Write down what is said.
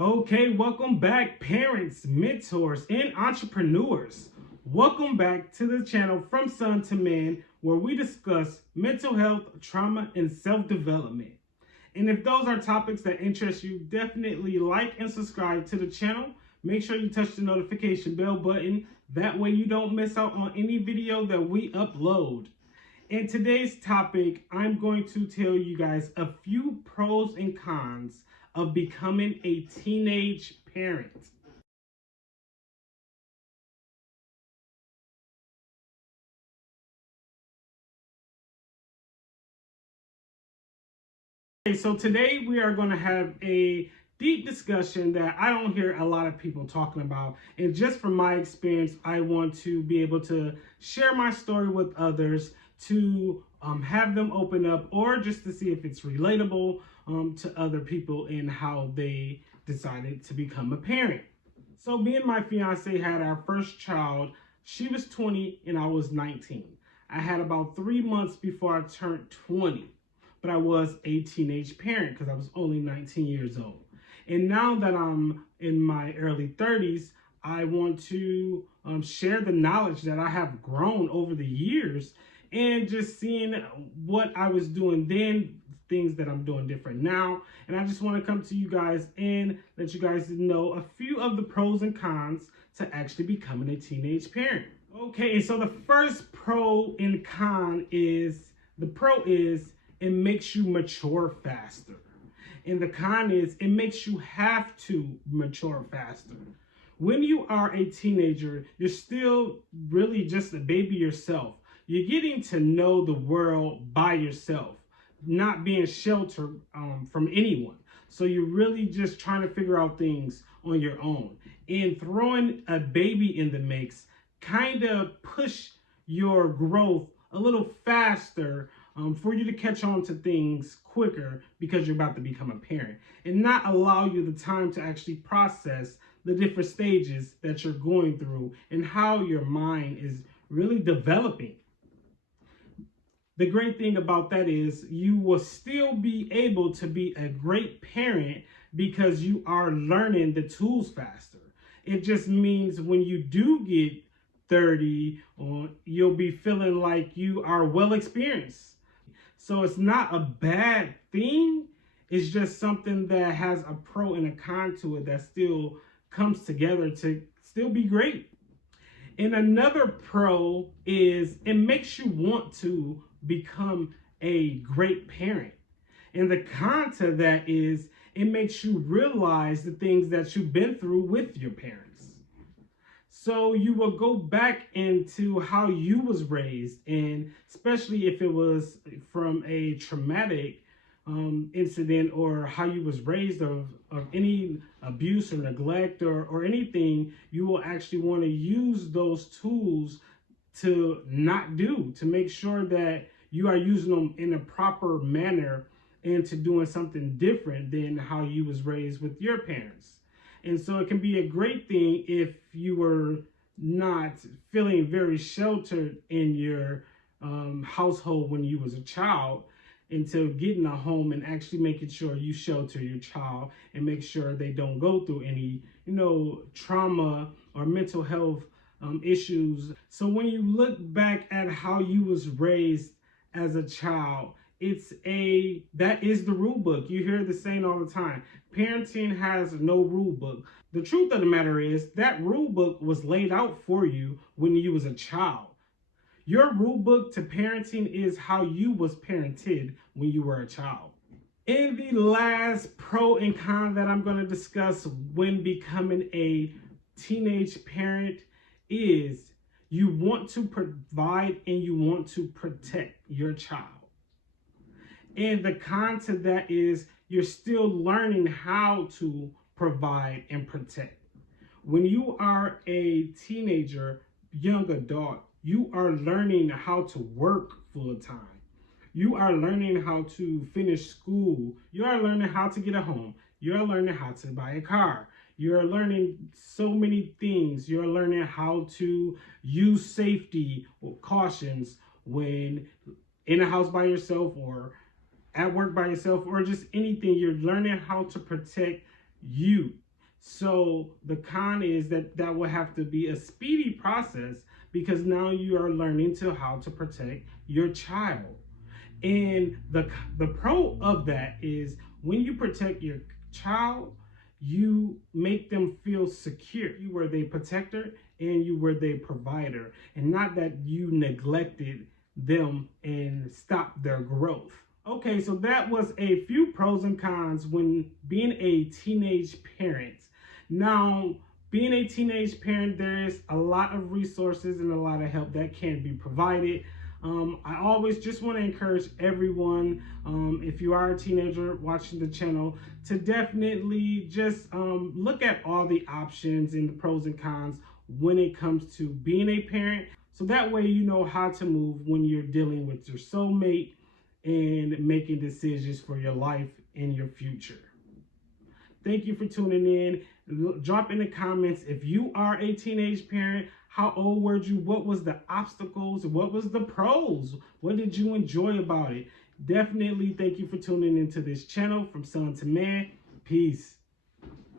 Okay, welcome back, parents, mentors, and entrepreneurs. Welcome back to the channel From Son to Man, where we discuss mental health, trauma, and self development. And if those are topics that interest you, definitely like and subscribe to the channel. Make sure you touch the notification bell button. That way, you don't miss out on any video that we upload. In today's topic, I'm going to tell you guys a few pros and cons of becoming a teenage parent. Okay, so today we are going to have a deep discussion that I don't hear a lot of people talking about. And just from my experience, I want to be able to share my story with others to have them open up, or just to see if it's relatable to other people in how they decided to become a parent. So me and my fiance had our first child. She was 20 and I was 19. I had about 3 months before I turned 20, but I was a teenage parent because I was only 19 years old. And now that I'm in my early 30s, I want to share the knowledge that I have grown over the years, and just seeing what I was doing then, things that I'm doing different now. And I just want to come to you guys and let you guys know a few of the pros and cons to actually becoming a teenage parent. Okay, so the first pro and con is, the pro is it makes you mature faster. And the con is it makes you have to mature faster. When you are a teenager, you're still really just a baby yourself. You're getting to know the world by yourself, not being sheltered from anyone. So you're really just trying to figure out things on your own. And throwing a baby in the mix kind of push your growth a little faster, for you to catch on to things quicker because you're about to become a parent, and not allow you the time to actually process the different stages that you're going through and how your mind is really developing. The great thing about that is you will still be able to be a great parent because you are learning the tools faster. It just means when you do get 30, or you'll be feeling like you are well experienced. So it's not a bad thing. It's just something that has a pro and a con to it that still comes together to still be great. And another pro is it makes you want to become a great parent. And the con to that is it makes you realize the things that you've been through with your parents. So you will go back into how you was raised, and especially if it was from a traumatic incident, or how you was raised, of any abuse or neglect, or anything, you will actually want to use those tools to not do, to make sure that you are using them in a proper manner and to doing something different than how you was raised with your parents. And so it can be a great thing if you were not feeling very sheltered in your household when you was a child, until getting a home and actually making sure you shelter your child and make sure they don't go through any, trauma or mental health issues. So when you look back at how you was raised as a child, that is the rule book. You hear the saying all the time, parenting has no rule book. The truth of the matter is that rule book was laid out for you when you was a child. Your rule book to parenting is how you was parented when you were a child. In the last pro and con that I'm going to discuss when becoming a teenage parent is you want to provide and you want to protect your child. And the con to that is you're still learning how to provide and protect. When you are a teenager, young adult, you are learning how to work full time. You are learning how to finish school. You are learning how to get a home. You are learning how to buy a car. You are learning so many things. You are learning how to use safety or cautions when in a house by yourself, or at work by yourself, or just anything. You're learning how to protect you. So the con is that will have to be a speedy process, because now you are learning to how to protect your child. And the pro of that is, when you protect your child, you make them feel secure. You were their protector and you were their provider, and not that you neglected them and stopped their growth. Okay, so that was a few pros and cons when being a teenage parent. Now, being a teenage parent, there is a lot of resources and a lot of help that can be provided. I always just want to encourage everyone, if you are a teenager watching the channel, to definitely just look at all the options and the pros and cons when it comes to being a parent. So that way you know how to move when you're dealing with your soulmate and making decisions for your life and your future. Thank you for tuning in. Drop in the comments if you are a teenage parent. How old were you? What was the obstacles? What was the pros? What did you enjoy about it? Definitely thank you for tuning into this channel. From Son to Man. Peace.